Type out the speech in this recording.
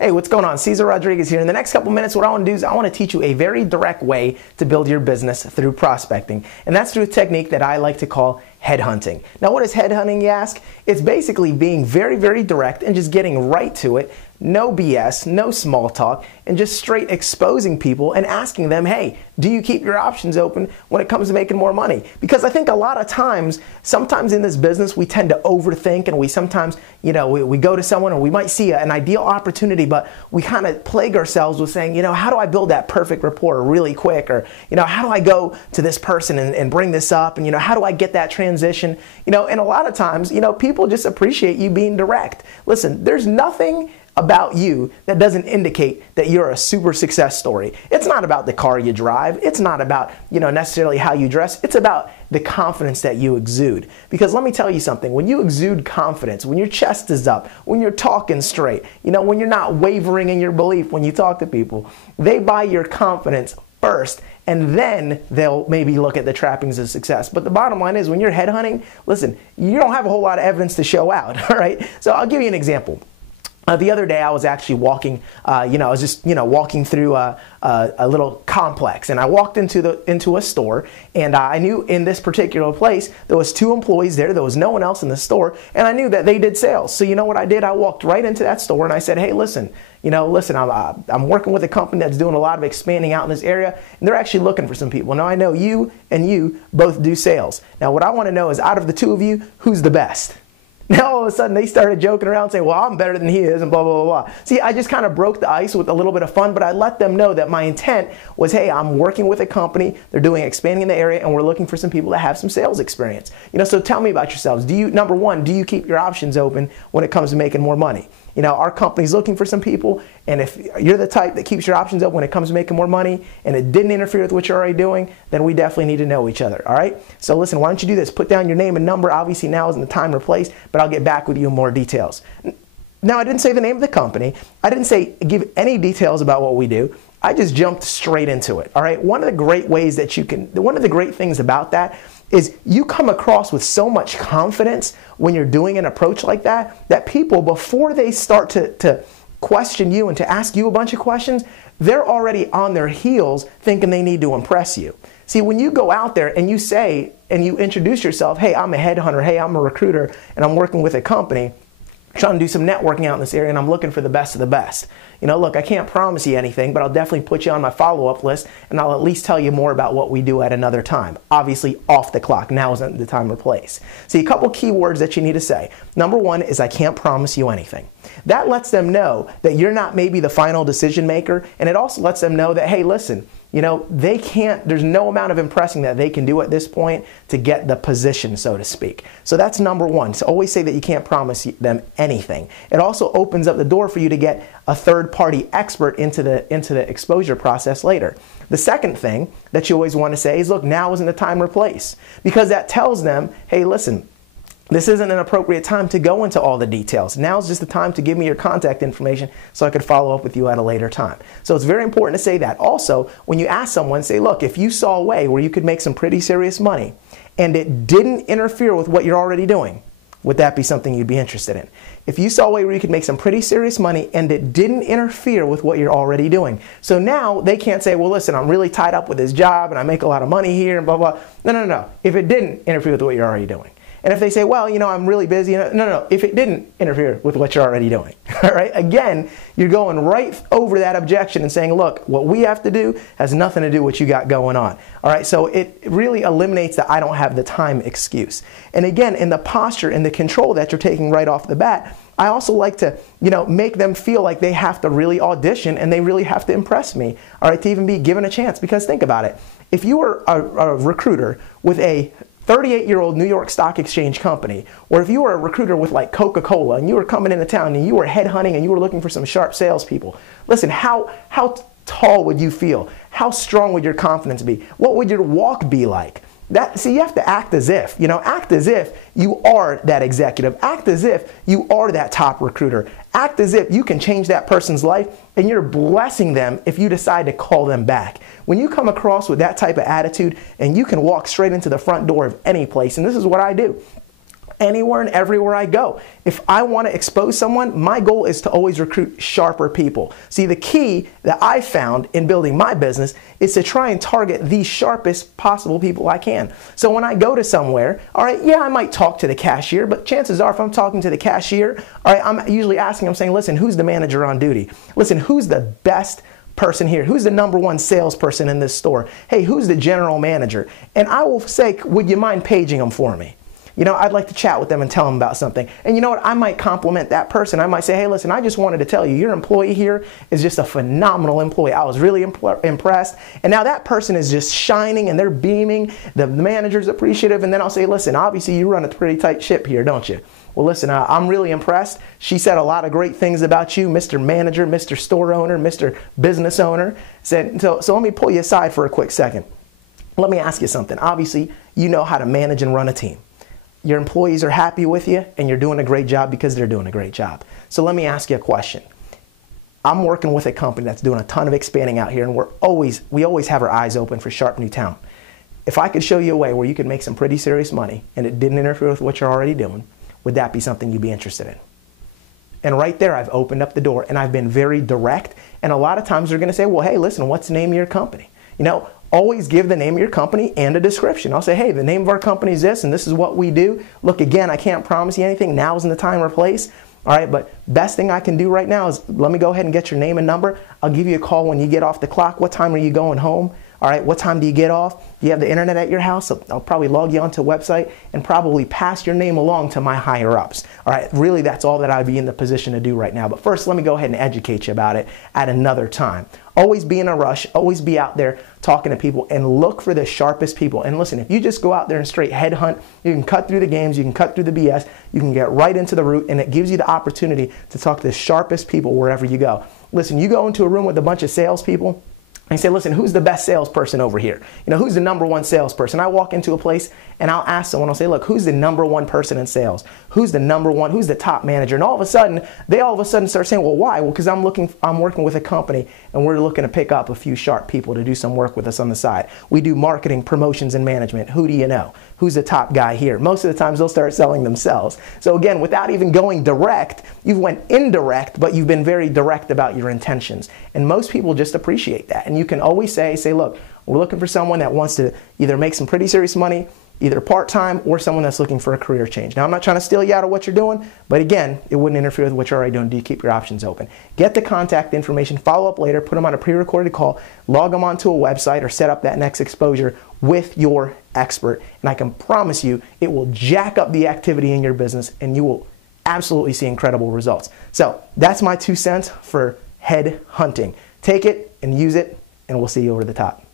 Hey, what's going on? Cesar Rodriguez here. In the next couple minutes, what I want to do is I want to teach you a very direct way to build your business through prospecting. And that's through a technique that I like to call headhunting. Now, what is headhunting, you ask? It's basically being very, very direct and just getting right to it. No BS, no small talk, and just straight exposing people and asking them, hey, do you keep your options open when it comes to making more money? Because I think a lot of times, sometimes in this business, we tend to overthink, and we sometimes, we go to someone and we might see an ideal opportunity, but we kind of plague ourselves with saying, how do I build that perfect rapport really quick? Or, how do I go to this person and bring this up? And, how do I get that transition? And a lot of times, people just appreciate you being direct. Listen, there's nothing about you that doesn't indicate that you're a super success story. It's not about the car you drive. It's not about, necessarily how you dress. It's about the confidence that you exude. Because let me tell you something, when you exude confidence, when your chest is up, when you're talking straight, when you're not wavering in your belief when you talk to people, they buy your confidence first, and then they'll maybe look at the trappings of success. But the bottom line is, when you're headhunting, listen, you don't have a whole lot of evidence to show out, all right? So I'll give you an example. The other day I was actually walking, I was just, walking through a little complex, and I walked into a store, and I knew in this particular place there was 2 employees there. There was no one else in the store, and I knew that they did sales. So you know what I did? I walked right into that store and I said, hey, listen, I'm working with a company that's doing a lot of expanding out in this area, and they're actually looking for some people. Now I know you and you both do sales. Now what I want to know is, out of the 2 of you, who's the best? Now all of a sudden they started joking around saying, well, I'm better than he is, and blah, blah, blah, blah. See, I just kind of broke the ice with a little bit of fun, but I let them know that my intent was, hey, I'm working with a company, they're doing expanding in the area, and we're looking for some people that have some sales experience. So tell me about yourselves. Number one, do you keep your options open when it comes to making more money? Our company's looking for some people, and if you're the type that keeps your options up when it comes to making more money and it didn't interfere with what you're already doing, then we definitely need to know each other, all right? So listen, why don't you do this? Put down your name and number. Obviously now isn't the time or place, but I'll get back with you in more details. Now, I didn't say the name of the company. I didn't say give any details about what we do. I just jumped straight into it, all right? One of the great things about that is you come across with so much confidence when you're doing an approach like that, that people, before they start to question you and to ask you a bunch of questions, they're already on their heels thinking they need to impress you. See, when you go out there and you say, and you introduce yourself, hey, I'm a headhunter, hey, I'm a recruiter, and I'm working with a company, trying to do some networking out in this area, and I'm looking for the best of the best. Look, I can't promise you anything, but I'll definitely put you on my follow-up list, and I'll at least tell you more about what we do at another time. Obviously, off the clock. Now isn't the time or place. See, a couple key words that you need to say. Number one is, I can't promise you anything. That lets them know that you're not maybe the final decision maker, and it also lets them know that, hey, listen, there's no amount of impressing that they can do at this point to get the position, so to speak. So that's number one. So always say that you can't promise them anything. It also opens up the door for you to get a third-party expert into the exposure process later. The second thing that you always want to say is, look, now isn't the time or place, because that tells them, hey, listen, this isn't an appropriate time to go into all the details. Now's just the time to give me your contact information so I could follow up with you at a later time. So it's very important to say that. Also, when you ask someone, say, look, if you saw a way where you could make some pretty serious money and it didn't interfere with what you're already doing, would that be something you'd be interested in? If you saw a way where you could make some pretty serious money and it didn't interfere with what you're already doing. So now they can't say, well, listen, I'm really tied up with this job and I make a lot of money here and blah, blah. No. If it didn't interfere with what you're already doing. And if they say, well, I'm really busy. No. If it didn't interfere with what you're already doing, all right? Again, you're going right over that objection and saying, look, what we have to do has nothing to do with what you got going on, all right? So it really eliminates the I don't have the time excuse. And again, in the posture and the control that you're taking right off the bat, I also like to, make them feel like they have to really audition and they really have to impress me, all right, to even be given a chance. Because think about it. If you were a recruiter with a 38-year-old New York Stock Exchange company, or if you were a recruiter with like Coca-Cola and you were coming into town and you were headhunting and you were looking for some sharp salespeople, listen, how tall would you feel? How strong would your confidence be? What would your walk be like? See, you have to act as if, act as if you are that executive. Act as if you are that top recruiter. Act as if you can change that person's life and you're blessing them if you decide to call them back. When you come across with that type of attitude and you can walk straight into the front door of any place, and this is what I do. anywhere and everywhere I go. If I want to expose someone, my goal is to always recruit sharper people. See, the key that I found in building my business is to try and target the sharpest possible people I can. So when I go to somewhere, all right, yeah, I might talk to the cashier, but chances are if I'm talking to the cashier, all right, I'm usually asking, I'm saying, listen, who's the manager on duty? Listen, who's the best person here? Who's the number one salesperson in this store? Hey, who's the general manager? And I will say, would you mind paging them for me? You know, I'd like to chat with them and tell them about something. And you know what? I might compliment that person. I might say, hey, listen, I just wanted to tell you, your employee here is just a phenomenal employee. I was really impressed. And now that person is just shining and they're beaming. The manager's appreciative. And then I'll say, listen, obviously you run a pretty tight ship here, don't you? Well, listen, I'm really impressed. She said a lot of great things about you, Mr. Manager, Mr. Store Owner, Mr. Business Owner. So let me pull you aside for a quick second. Let me ask you something. Obviously, you know how to manage and run a team. Your employees are happy with you and you're doing a great job because they're doing a great job. So let me ask you a question. I'm working with a company that's doing a ton of expanding out here, and we always have our eyes open for sharp new talent. If I could show you a way where you could make some pretty serious money and it didn't interfere with what you're already doing, would that be something you'd be interested in? And right there, I've opened up the door and I've been very direct. And a lot of times they're going to say, well, hey, listen, what's the name of your company? You know, always give the name of your company and a description. I'll say, hey, the name of our company is this and this is what we do. Look, again, I can't promise you anything. Now isn't the time or place. All right, but best thing I can do right now is let me go ahead and get your name and number. I'll give you a call when you get off the clock. What time are you going home? All right, what time do you get off? Do you have the internet at your house? So I'll probably log you onto a website and probably pass your name along to my higher ups. All right, really that's all that I'd be in the position to do right now. But first, let me go ahead and educate you about it at another time. Always be in a rush, always be out there talking to people and look for the sharpest people. And listen, if you just go out there and straight headhunt, you can cut through the games, you can cut through the BS, you can get right into the root, and it gives you the opportunity to talk to the sharpest people wherever you go. Listen, you go into a room with a bunch of salespeople, and say, listen, who's the best salesperson over here? You know, who's the number one salesperson? I walk into a place and I'll ask someone, I'll say, look, who's the number one person in sales? Who's the number one? Who's the top manager? And all of a sudden start saying, well, why? Well, because I'm working with a company and we're looking to pick up a few sharp people to do some work with us on the side. We do marketing, promotions, and management. Who do you know? Who's the top guy here? Most of the times they'll start selling themselves. So again, without even going direct, you've went indirect, but you've been very direct about your intentions. And most people just appreciate that. And you can always say, look, we're looking for someone that wants to either make some pretty serious money, either part-time, or someone that's looking for a career change. Now, I'm not trying to steal you out of what you're doing, but again, it wouldn't interfere with what you're already doing. Do you keep your options open? Get the contact information, follow up later, put them on a pre-recorded call, log them onto a website, or set up that next exposure with your expert. And I can promise you, it will jack up the activity in your business, and you will absolutely see incredible results. So that's my 2 cents for head hunting. Take it and use it, and we'll see you over the top.